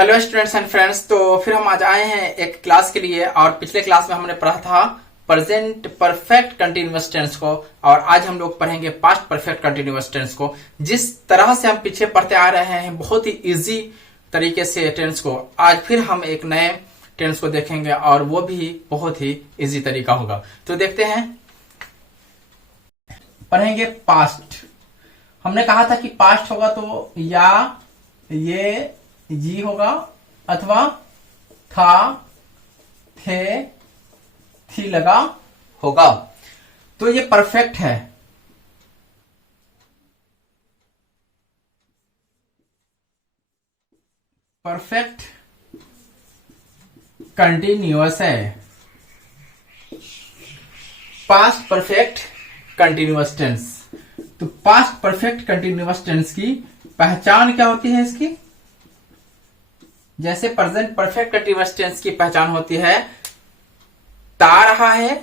Hello students and friends. तो फिर हम आज आए हैं एक क्लास के लिए और पिछले क्लास में हमने पढ़ा था प्रेजेंट परफेक्ट कंटिन्यूअस टेंस को और आज हम लोग पढ़ेंगे पास्ट परफेक्ट कंटिन्यूअस टेंस को। जिस तरह से हम पीछे पढ़ते आ रहे हैं बहुत ही इजी तरीके से टेंस को, आज फिर हम एक नए टेंस को देखेंगे और वो भी बहुत ही इजी तरीका होगा। तो देखते हैं, पढ़ेंगे पास्ट। हमने कहा था कि पास्ट होगा तो या ये जी होगा अथवा था थे थी लगा होगा। तो ये परफेक्ट है। परफेक्ट कंटिन्यूअस है। Past perfect continuous tense. तो पास्ट परफेक्ट कंटिन्यूअस टेंस की पहचान क्या होती है इसकी? जैसे प्रेजेंट परफेक्ट कंटिन्यूअस टेंस की पहचान होती है ता रहा है,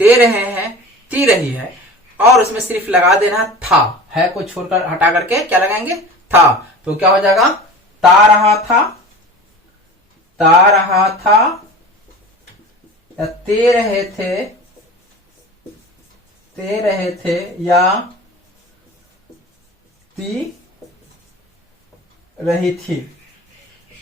ते रहे हैं, ती रही है और उसमें सिर्फ लगा देना था। है को छोड़कर हटा करके क्या लगाएंगे? था। तो क्या हो जाएगा? ता रहा था, ता रहा था, या ते रहे थे या ती रही थी।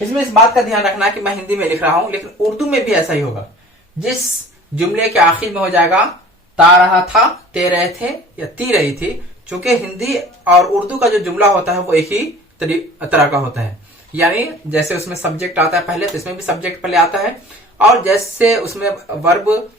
इसमें इस बात का ध्यान रखना कि मैं हिंदी में लिख रहा हूं लेकिन उर्दू में भी ऐसा ही होगा। जिस जुमले के आखिर में हो जाएगा ता रहा था, ते रहे थे या ती रही थी, चूंकि हिंदी और उर्दू का जो जुमला होता है वो एक ही तरह का होता है। यानी जैसे उसमें सब्जेक्ट आता है पहले, तो इसमें भी सब्जेक्ट पहले आता है और जैसे उसमें वर्ब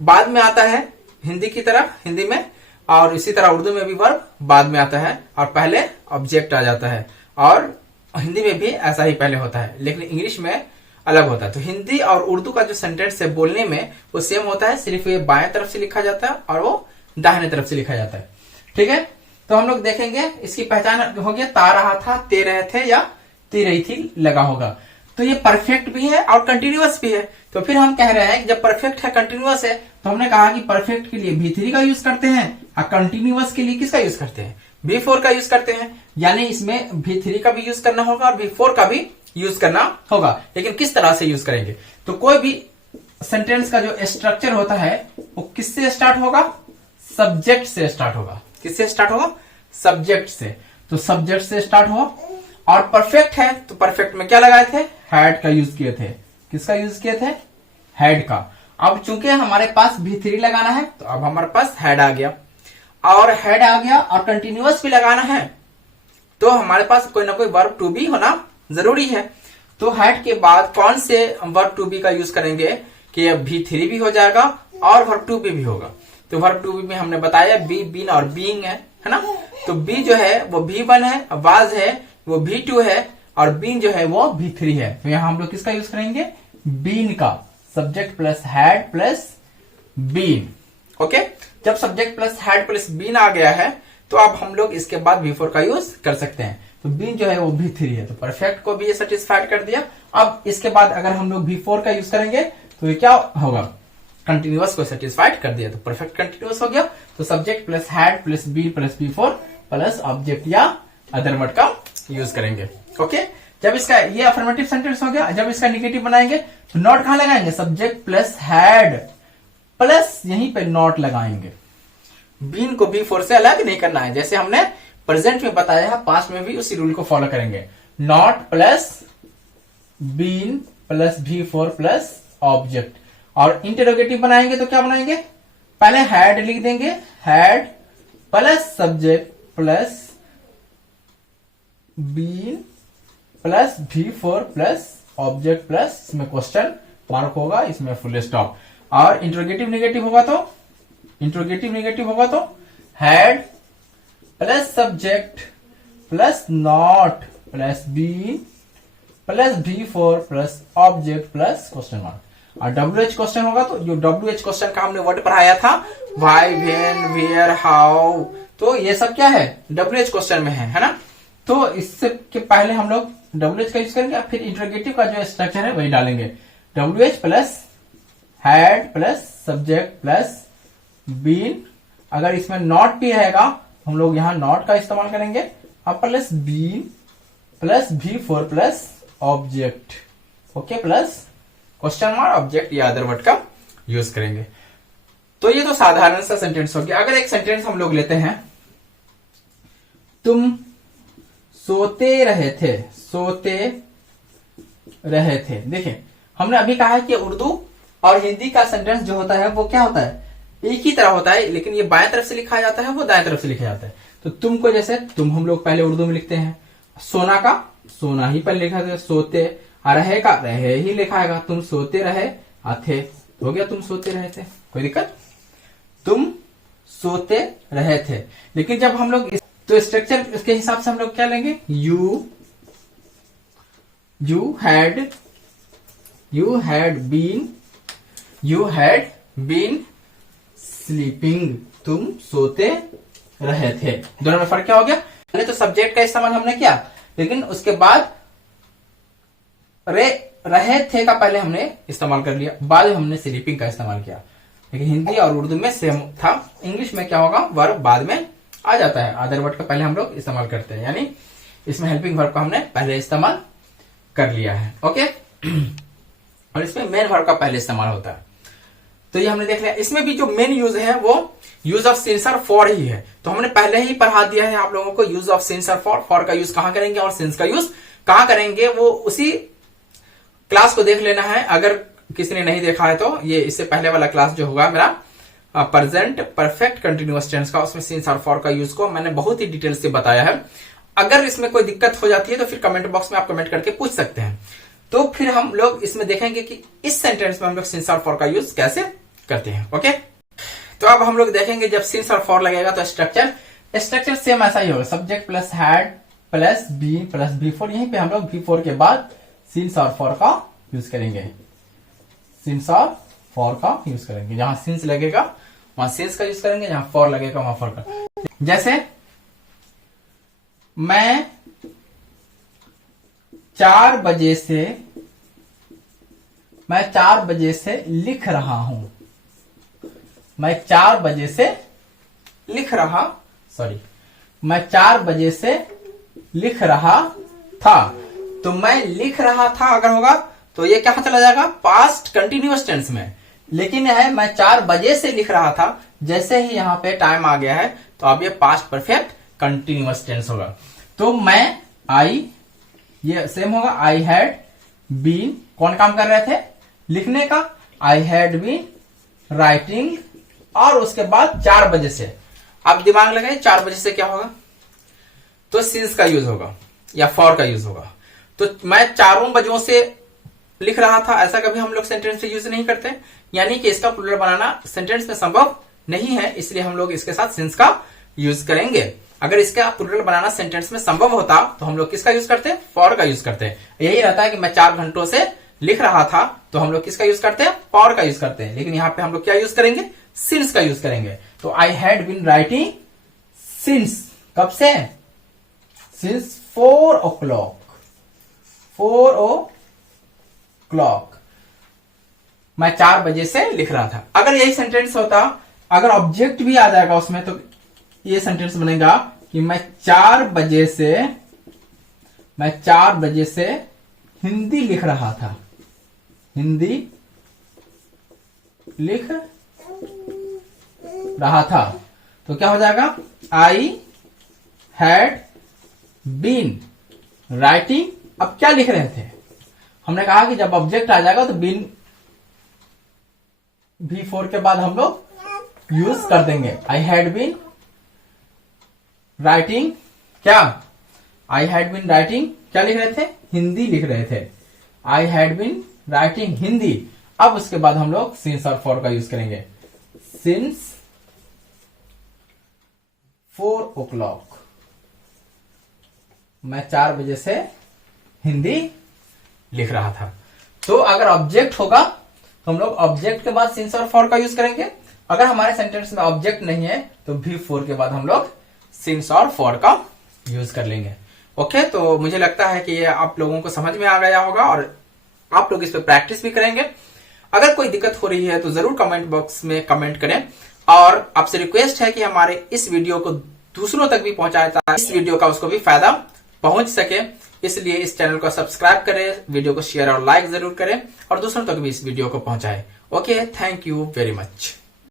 बाद में आता है हिंदी की तरह, हिंदी में, और इसी तरह उर्दू में भी वर्ब बाद में आता है और पहले ऑब्जेक्ट आ जाता है। और हिंदी में भी ऐसा ही पहले होता है लेकिन इंग्लिश में अलग होता है। तो हिंदी और उर्दू का जो सेंटेंस है बोलने में वो सेम होता है, सिर्फ ये बाएं तरफ से लिखा जाता है और वो दाहिने तरफ से लिखा जाता है। ठीक है, तो हम लोग देखेंगे इसकी पहचान हो गया ता रहा था, ते रहे थे या ती रही थी लगा होगा। तो ये परफेक्ट भी है और कंटिन्यूअस भी है। तो फिर हम कह रहे हैं कि जब परफेक्ट है, कंटिन्यूअस है, तो हमने कहा कि परफेक्ट के लिए भी3 का यूज करते हैं और कंटिन्यूअस के लिए किसका यूज करते हैं? भी4 का यूज करते हैं। यानी इसमें भी3 का भी यूज करना होगा और भी4 का भी यूज करना होगा। लेकिन किस तरह से यूज करेंगे? तो कोई भी सेंटेंस का जो स्ट्रक्चर होता है वो किससे स्टार्ट होगा? सब्जेक्ट से स्टार्ट होगा। किससे स्टार्ट होगा? सब्जेक्ट से। तो सब्जेक्ट से स्टार्ट हो और परफेक्ट है तो परफेक्ट में क्या लगाए थे? हैड का यूज किए थे। किसका यूज किए थे? हैड का। अब चूंकि हमारे पास भी3 लगाना है तो अब हमारे पास हैड आ गया और हैड आ गया और कंटिन्यूअस भी लगाना है तो हमारे पास कोई ना कोई वर्ब टू बी होना जरूरी है। तो हैड के बाद कौन से वर्ब टू बी का यूज करेंगे कि भी3 भी हो जाएगा और वर्ब टू बी भी होगा। तो वर्ब टू बी में हमने बताया बी, बीन और बीइंग है ना। तो बी जो है वो भी1 है, वाज है वो भी2 है और बीन जो है वो भी3 है। तो यहां हम लोग किसका यूज करेंगे? बीन का। Subject plus had plus been. Okay, जब subject plus had plus been आ गया है तो अब हम लोग इसके बाद भी4 का यूज कर सकते हैं। तो बीन जो है वो भी3 है, तो परफेक्ट को भी ये सेटिस्फाइड कर दिया। अब इसके बाद अगर हम लोग भी4 का यूज करेंगे तो ये क्या होगा? कंटिन्यूअस को सेटिस्फाइड कर दिया, तो परफेक्ट कंटिन्यूअस हो गया। तो subject plus had plus been plus भी4 प्लस ऑब्जेक्ट या अदर वर्ड का यूज करेंगे। ओके, जब इसका ये अफर्मेटिव सेंटेंस हो गया, जब इसका निगेटिव बनाएंगे तो नॉट कहां लगाएंगे? सब्जेक्ट प्लस हैड प्लस यहीं पे नॉट लगाएंगे। बीन को भी4 से अलग नहीं करना है, जैसे हमने प्रेजेंट में बताया है, पास्ट में भी उसी रूल को फॉलो करेंगे। नॉट प्लस बीन प्लस भी4 प्लस ऑब्जेक्ट। और इंटरोगेटिव बनाएंगे तो क्या बनाएंगे? पहले हैड लिख देंगे, had plus subject plus been plus भी4 प्लस ऑब्जेक्ट प्लस इसमें क्वेश्चन मार्क होगा, इसमें फुल स्टॉप। और इंटरोगेटिव नेगेटिव होगा तो had plus subject plus not plus been plus भी4 plus object plus question mark. और WH क्वेश्चन होगा तो जो WH क्वेश्चन का हमने वर्ड पढ़ाया था व्हाई, व्हेन, वेयर, हाउ, तो ये सब क्या है? WH क्वेश्चन में है ना। तो इससे के पहले हम लोग WH का यूज करेंगे, फिर इंटरोगेटिव का जो स्ट्रक्चर है वही डालेंगे। WH plus had plus subject plus been. अगर इसमें नॉट भी रहेगा हम लोग यहां नॉट का इस्तेमाल करेंगे। अब प्लस बीन प्लस भी4 plus object, okay, plus question mark object या अदर वर्ड का यूज करेंगे। तो ये तो साधारण सा सेंटेंस हो गया। अगर एक सेंटेंस हम लोग लेते हैं, तुम सोते रहे थे, सोते रहे थे। देखिए हमने अभी कहा है कि उर्दू और हिंदी का सेंटेंस जो होता है वो क्या होता है, एक ही तरह होता है, लेकिन ये बाएं तरफ से लिखा जाता है, वो दाएं तरफ से लिखा जाता है। तो तुम को जैसे तुम हम लोग पहले उर्दू में लिखते हैं, सोना का सोना ही पहले लिखा था, सोते, रहे का रहे ही लिखा है, तुम सोते रहे थे, हो गया तुम सोते रहे थे, कोई दिक्कत, तुम सोते रहे थे। लेकिन जब हम लोग तो स्ट्रक्चर इसके हिसाब से हम लोग क्या लेंगे, यू हैड बीन स्लीपिंग, तुम सोते रहे थे। दोनों में फर्क क्या हो गया, पहले तो सब्जेक्ट का इस्तेमाल हमने किया, लेकिन उसके बाद रहे थे का पहले हमने इस्तेमाल कर लिया, बाद में हमने स्लीपिंग का इस्तेमाल किया। लेकिन हिंदी और उर्दू में सेम था। इंग्लिश में क्या होगा, वर्ब बाद में आ जाता है, अदर वर्ड का पहले हम लोग इस्तेमाल करते हैं, यानी इसमें हेल्पिंग वर्ब का हमने पहले इस्तेमाल कर लिया है, ओके। और इसमें मेन वर्ब का पहले इस्तेमाल होता है। तो ये हमने देख लिया। इसमें भी जो मेन यूज है वो यूज ऑफ सिंस और फॉर ही है। तो हमने पहले ही पढ़ा दिया है आप लोगों को यूज ऑफ सिंस और फॉर का यूज कहां करेंगे और सिंस का यूज कहां करेंगे, वो उसी क्लास को देख लेना है। अगर किसी ने नहीं देखा है तो ये इससे पहले वाला क्लास जो होगा मेरा प्रेजेंट परफेक्ट कंटिन्यूअस टेंस का, उसमें सिंस और फॉर का यूज को मैंने बहुत ही डिटेल से बताया है। अगर इसमें कोई दिक्कत हो जाती है तो फिर कमेंट बॉक्स में आप कमेंट करके पूछ सकते हैं। तो फिर हम लोग इसमें देखेंगे कि इस सेंटेंस में हम लोग सिंस और फॉर का यूज कैसे करते हैं, ओके। तो अब हम लोग देखेंगे जब सिंस और फॉर लगेगा तो स्ट्रक्चर सेम ऐसा ही होगा, subject plus had plus be plus बी4। यहीं पे हम लोग बी4 के बाद सिंस और फॉर का यूज करेंगे, सिंस और फॉर का यूज करेंगे। जहां सिंस लगेगा वहां सिंस का यूज करेंगे, जहां फॉर लगेगा वहां फॉर का। जैसे मैं 4 बजे से लिख रहा हूं, मैं 4 बजे से लिख रहा था। तो मैं लिख रहा था अगर होगा तो ये क्या चला जाएगा, पास्ट कंटिन्यूअस टेंस में। लेकिन है मैं 4 बजे से लिख रहा था, जैसे ही यहां पे टाइम आ गया है तो अब ये पास्ट परफेक्ट कंटिन्यूअस टेंस होगा। तो मैं ये सेम होगा, आई हैड बीन, कौन काम कर रहे थे, लिखने का, आई हैड बीन राइटिंग, और उसके बाद 4 बजे से, अब दिमाग लगाए 4 बजे से क्या होगा, तो सिंस का यूज होगा या फॉर का यूज होगा। तो मैं 4 बजों से लिख रहा था, ऐसा कभी हम लोग सेंटेंस में यूज नहीं करते, यानी कि इसका प्लूरल बनाना सेंटेंस में संभव नहीं है, इसलिए हम लोग इसके साथ सिंस का यूज करेंगे। अगर इसका प्लूरल बनाना सेंटेंस में संभव होता तो हम लोग किसका यूज करते हैं, फॉर का यूज करते हैं। यही रहता है कि मैं 4 घंटों से लिख रहा था, तो हम लोग किसका यूज करते हैं, फॉर का यूज करते हैं। लेकिन यहां पे हम लोग क्या यूज करेंगे, सिंस का यूज करेंगे। तो I had been writing since, कब से, सिंस 4 o'clock, मैं 4 बजे से लिख रहा था। अगर यही सेंटेंस होता, अगर ऑब्जेक्ट भी आ जाएगा उसमें, तो ये सेंटेंस बनेगा कि मैं 4 बजे से हिंदी लिख रहा था, तो क्या हो जाएगा, आई हैड बीन राइटिंग। अब क्या लिख रहे थे, हमने कहा कि जब ऑब्जेक्ट आ जाएगा तो बीन V4 के बाद हम लोग यूज कर देंगे। आई हैड बीन राइटिंग, क्या, आई हैड बीन राइटिंग क्या लिख रहे थे, हिंदी लिख रहे थे, I had been writing Hindi. अब उसके बाद हम लोग सिंस और फॉर का यूज करेंगे, सिंस 4 o'clock, मैं 4 बजे से हिंदी लिख रहा था। तो अगर ऑब्जेक्ट होगा तो हम लोग ऑब्जेक्ट के बाद सिंस और फॉर का यूज करेंगे। अगर हमारे सेंटेंस में ऑब्जेक्ट नहीं है तो V4 के बाद हम लोग सिंस और फॉर का यूज कर लेंगे, ओके। तो मुझे लगता है कि ये आप लोगों को समझ में आ गया होगा और आप लोग इस पे प्रैक्टिस भी करेंगे। अगर कोई दिक्कत हो रही है तो जरूर कमेंट बॉक्स में कमेंट करें, और आपसे रिक्वेस्ट है कि हमारे इस वीडियो को दूसरों तक भी पहुंचाएं, इस वीडियो का उसको भी फायदा पहुंच सके, इसलिए इस चैनल को सब्सक्राइब करें, वीडियो को शेयर और लाइक जरूर करें और दूसरों तक भी इस वीडियो को पहुंचाएं। Okay, thank you very much.